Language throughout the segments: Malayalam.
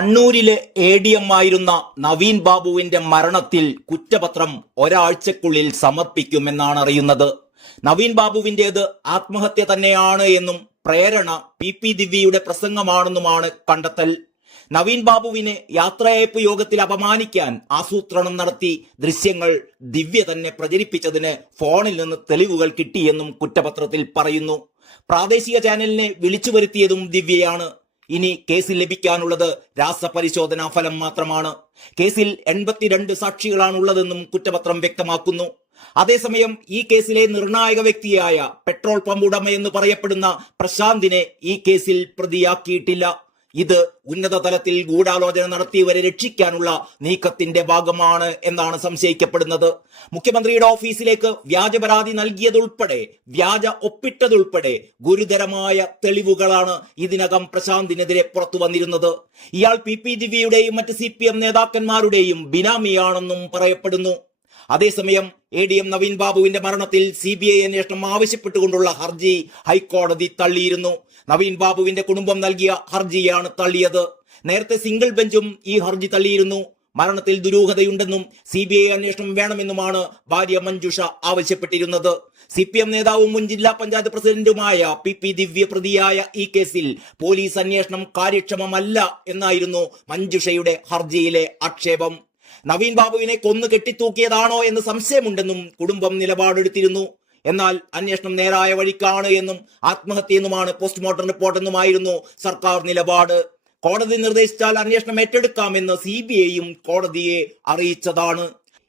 കണ്ണൂരിലെ ADM ആയിരുന്ന നവീൻ ബാബുവിന്റെ മരണത്തിൽ കുറ്റപത്രം ഒരാഴ്ചക്കുള്ളിൽ സമർപ്പിക്കുമെന്നാണ് അറിയുന്നത്. നവീൻ ബാബുവിന്റേത് ആത്മഹത്യ തന്നെയാണ് എന്നും പ്രേരണ PP ദിവ്യയുടെ പ്രസംഗമാണെന്നുമാണ് കണ്ടെത്തൽ. നവീൻ ബാബുവിനെ യാത്രയയപ്പ് യോഗത്തിൽ അപമാനിക്കാൻ ആസൂത്രണം നടത്തി ദൃശ്യങ്ങൾ ദിവ്യ തന്നെ പ്രചരിപ്പിച്ചതിന് ഫോണിൽ നിന്ന് തെളിവുകൾ കിട്ടിയെന്നും കുറ്റപത്രത്തിൽ പറയുന്നു. പ്രാദേശിക ചാനലിനെ വിളിച്ചു വരുത്തിയതും ദിവ്യയാണ്. ഇനി കേസിൽ ലഭിക്കാനുള്ളത് രാസപരിശോധനാ ഫലം മാത്രമാണ്. കേസിൽ 82 സാക്ഷികളാണുള്ളതെന്നും കുറ്റപത്രം വ്യക്തമാക്കുന്നു. അതേസമയം ഈ കേസിലെ നിർണായക വ്യക്തിയായ പെട്രോൾ പമ്പ് ഉടമയെന്ന് പറയപ്പെടുന്ന പ്രശാന്തിനെ ഈ കേസിൽ പ്രതിയാക്കിയിട്ടില്ല. ഇത് ഉന്നത തലത്തിൽ ഗൂഢാലോചന നടത്തിയവരെ രക്ഷിക്കാനുള്ള നീക്കത്തിന്റെ ഭാഗമാണ് എന്നാണ് സംശയിക്കപ്പെടുന്നത്. മുഖ്യമന്ത്രിയുടെ ഓഫീസിലേക്ക് വ്യാജ പരാതി നൽകിയതുൾപ്പെടെ വ്യാജ ഒപ്പിട്ടതുൾപ്പെടെ ഗുരുതരമായ തെളിവുകളാണ് ഇതിനകം പ്രശാന്തിനെതിരെ പുറത്തു വന്നിരുന്നത്. ഇയാൾ PP ദിവ്യയുടെയും മറ്റ് CPM നേതാക്കന്മാരുടെയും ബിനാമിയാണെന്നും പറയപ്പെടുന്നു. അതേസമയം ADM നവീൻ ബാബുവിന്റെ മരണത്തിൽ CBI അന്വേഷണം ആവശ്യപ്പെട്ടുകൊണ്ടുള്ള ഹർജി ഹൈക്കോടതി തള്ളിയിരുന്നു. നവീൻ ബാബുവിന്റെ കുടുംബം നൽകിയ ഹർജിയാണ് തള്ളിയത്. നേരത്തെ സിംഗിൾ ബെഞ്ചും ഈ ഹർജി തള്ളിയിരുന്നു. മരണത്തിൽ ദുരൂഹതയുണ്ടെന്നും CBI അന്വേഷണം വേണമെന്നുമാണ് ഭാര്യ മഞ്ജുഷ ആവശ്യപ്പെട്ടിരുന്നത്. CPM നേതാവും മുൻ ജില്ലാ പഞ്ചായത്ത് പ്രസിഡന്റുമായ PP ദിവ്യ പ്രതിയായ ഈ കേസിൽ പോലീസ് അന്വേഷണം കാര്യക്ഷമമല്ല എന്നായിരുന്നു മഞ്ജുഷയുടെ ഹർജിയിലെ ആക്ഷേപം. നവീൻ ബാബുവിനെ കൊന്നു കെട്ടിത്തൂക്കിയതാണോ എന്ന് സംശയമുണ്ടെന്നും കുടുംബം നിലപാടെടുത്തിരുന്നു. എന്നാൽ അന്വേഷണം നേരായ വഴിക്കാണ് എന്നും ആത്മഹത്യയെന്നുമാണ് പോസ്റ്റ്മോർട്ടം റിപ്പോർട്ടെന്നുമായിരുന്നു സർക്കാർ നിലപാട്. കോടതി നിർദ്ദേശിച്ചാൽ അന്വേഷണം ഏറ്റെടുക്കാമെന്ന് CBIയും കോടതിയെ അറിയിച്ചതാണ്.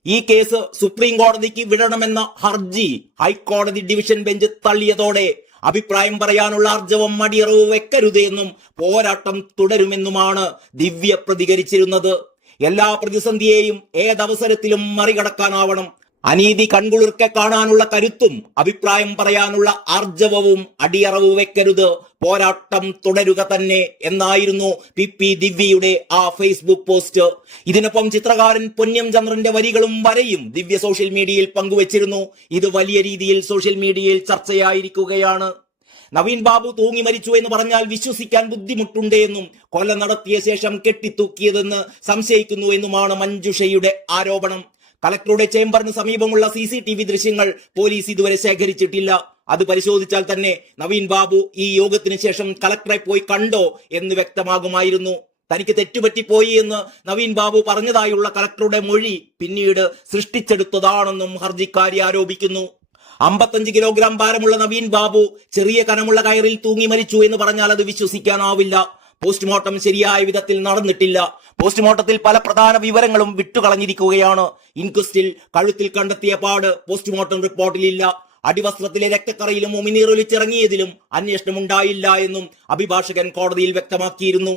ഈ കേസ് സുപ്രീം കോടതിക്ക് വിടണമെന്ന ഹർജി ഹൈക്കോടതി ഡിവിഷൻ ബെഞ്ച് തള്ളിയതോടെ അഭിപ്രായം പറയാനുള്ള ആർജവം മടിയറവ് വെക്കരുതെന്നും പോരാട്ടം തുടരുമെന്നുമാണ് ദിവ്യ പ്രതികരിച്ചിരുന്നത്. എല്ലാ പ്രതിസന്ധിയെയും ഏതവസരത്തിലും മറികടക്കാനാവണം. അനീതി കൺകുളിർക്കെ കാണാനുള്ള കരുത്തും അഭിപ്രായം പറയാനുള്ള ആർജവവും അടിയറവ് വെക്കരുത്, പോരാട്ടം തുടരുക തന്നെ എന്നായിരുന്നു PP ദിവ്യയുടെ ആ ഫേസ്ബുക്ക് പോസ്റ്റ്. ഇതിനൊപ്പം ചിത്രകാരൻ പൊന്നം ചന്ദ്രന്റെ വരികളും വരയും ദിവ്യ സോഷ്യൽ മീഡിയയിൽ പങ്കുവച്ചിരുന്നു. ഇത് വലിയ രീതിയിൽ സോഷ്യൽ മീഡിയയിൽ ചർച്ചയായിരിക്കുകയാണ്. നവീൻ ബാബു തൂങ്ങി മരിച്ചു എന്ന് പറഞ്ഞാൽ വിശ്വസിക്കാൻ ബുദ്ധിമുട്ടുണ്ട് എന്നും കൊല നടത്തിയ ശേഷം കെട്ടിത്തൂക്കിയതെന്ന് സംശയിക്കുന്നു എന്നുമാണ് മഞ്ജുഷയുടെ ആരോപണം. കളക്ടറുടെ ചേംബറിന് സമീപമുള്ള CCTV ദൃശ്യങ്ങൾ പോലീസ് ഇതുവരെ ശേഖരിച്ചിട്ടില്ല. അത് പരിശോധിച്ചാൽ തന്നെ നവീൻ ബാബു ഈ യോഗത്തിന് ശേഷം കളക്ടറെ പോയി കണ്ടോ എന്ന് വ്യക്തമാകുമായിരുന്നു. തനിക്ക് തെറ്റുപറ്റിപ്പോയി എന്ന് നവീൻ ബാബു പറഞ്ഞതായുള്ള കളക്ടറുടെ മൊഴി പിന്നീട് സൃഷ്ടിച്ചെടുത്തതാണെന്നും ഹർജിക്കാരി ആരോപിക്കുന്നു. 55 കിലോഗ്രാം ഭാരമുള്ള നവീൻ ബാബു ചെറിയ കനമുള്ള കയറിൽ തൂങ്ങി മരിച്ചു എന്ന് പറഞ്ഞാൽ അത് വിശ്വസിക്കാനാവില്ല. പോസ്റ്റ്മോർട്ടം ശരിയായ വിധത്തിൽ നടന്നിട്ടില്ല. പോസ്റ്റ്മോർട്ടത്തിൽ പല പ്രധാന വിവരങ്ങളും വിട്ടുകളഞ്ഞിരിക്കുകയാണ്. ഇൻക്വസ്റ്റിൽ കഴുത്തിൽ കണ്ടെത്തിയ പാട് പോസ്റ്റ്മോർട്ടം റിപ്പോർട്ടിലില്ല. അടിവസ്ത്രത്തിലെ രക്തക്കറയിലും ഉമിനീറൊലിച്ചിറങ്ങിയതിലും അന്വേഷണം ഉണ്ടായില്ല എന്നും അഭിഭാഷകൻ കോടതിയിൽ വ്യക്തമാക്കിയിരുന്നു.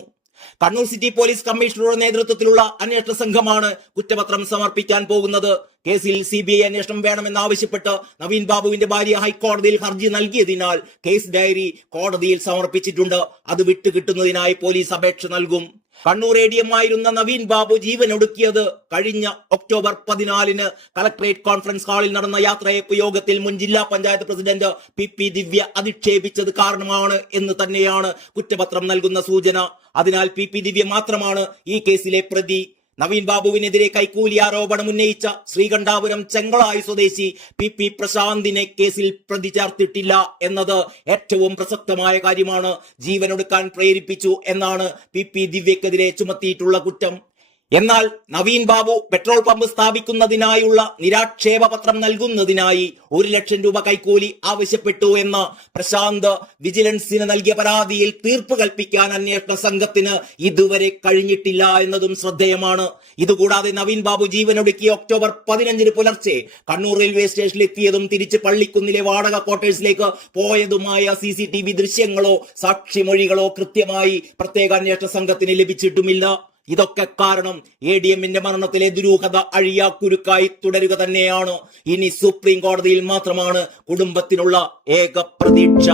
കണ്ണൂർ സിറ്റി പോലീസ് കമ്മീഷണറുടെ നേതൃത്വത്തിലുള്ള അന്വേഷണ സംഘമാണ് കുറ്റപത്രം സമർപ്പിക്കാൻ പോകുന്നത്. കേസിൽ CBI അന്വേഷണം വേണമെന്നാവശ്യപ്പെട്ട് നവീൻ ബാബുവിന്റെ ഭാര്യ ഹൈക്കോടതിയിൽ ഹർജി നൽകിയതിനാൽ കേസ് ഡയറി കോടതിയിൽ സമർപ്പിച്ചിട്ടുണ്ട്. അത് വിട്ടുകിട്ടുന്നതിനായി പോലീസ് അപേക്ഷ നൽകും. കണ്ണൂർ ADM ആയിരുന്ന നവീൻ ബാബു ജീവനൊടുക്കിയത് കഴിഞ്ഞ ഒക്ടോബർ 14 കളക്ടറേറ്റ് കോൺഫറൻസ് ഹാളിൽ നടന്ന യാത്രയയപ്പ് യോഗത്തിൽ മുൻ ജില്ലാ പഞ്ചായത്ത് പ്രസിഡന്റ് PP ദിവ്യ അധിക്ഷേപിച്ചത് കാരണമാണ് എന്ന് തന്നെയാണ് കുറ്റപത്രം നൽകുന്ന സൂചന. അതിനാൽ PP ദിവ്യ മാത്രമാണ് ഈ കേസിലെ പ്രതി. നവീൻ ബാബുവിനെതിരെ കൈക്കൂലി ആരോപണം ഉന്നയിച്ച ശ്രീകണ്ഠാപുരം ചെങ്കളായി സ്വദേശി PP പ്രശാന്തിനെ കേസിൽ പ്രതി ചേർത്തിട്ടില്ല എന്നത് ഏറ്റവും പ്രസക്തമായ കാര്യമാണ്. ജീവനൊടുക്കാൻ പ്രേരിപ്പിച്ചു എന്നാണ് PP ദിവ്യക്കെതിരെ ചുമത്തിയിട്ടുള്ള കുറ്റം. എന്നാൽ നവീൻ ബാബു പെട്രോൾ പമ്പ് സ്ഥാപിക്കുന്നതിനായുള്ള നിരാക്ഷേപ പത്രം നൽകുന്നതിനായി 1 ലക്ഷം രൂപ കൈക്കൂലി ആവശ്യപ്പെട്ടു എന്ന പ്രശാന്ത് വിജിലൻസിന് നൽകിയ പരാതിയിൽ തീർപ്പ് കൽപ്പിക്കാൻ അന്വേഷണ സംഘത്തിന് ഇതുവരെ കഴിഞ്ഞിട്ടില്ല എന്നതും ശ്രദ്ധേയമാണ്. ഇതുകൂടാതെ നവീൻ ബാബു ജീവനൊടുക്കിയ ഒക്ടോബർ 15 പുലർച്ചെ കണ്ണൂർ റെയിൽവേ സ്റ്റേഷനിൽ എത്തിയതും തിരിച്ച് പള്ളിക്കുന്നിലെ വാടക ക്വാർട്ടേഴ്സിലേക്ക് പോയതുമായ CCTV ദൃശ്യങ്ങളോ സാക്ഷിമൊഴികളോ കൃത്യമായി പ്രത്യേക അന്വേഷണ സംഘത്തിന് ലഭിച്ചിട്ടുമില്ല. ഇതൊക്കെ കാരണം ADMന്റെ മരണത്തിലെ ദുരൂഹത അഴിയാക്കുരുക്കായി തുടരുക തന്നെയാണ്. ഇനി സുപ്രീം കോടതിയിൽ മാത്രമാണ് കുടുംബത്തിനുള്ള ഏക പ്രതീക്ഷ.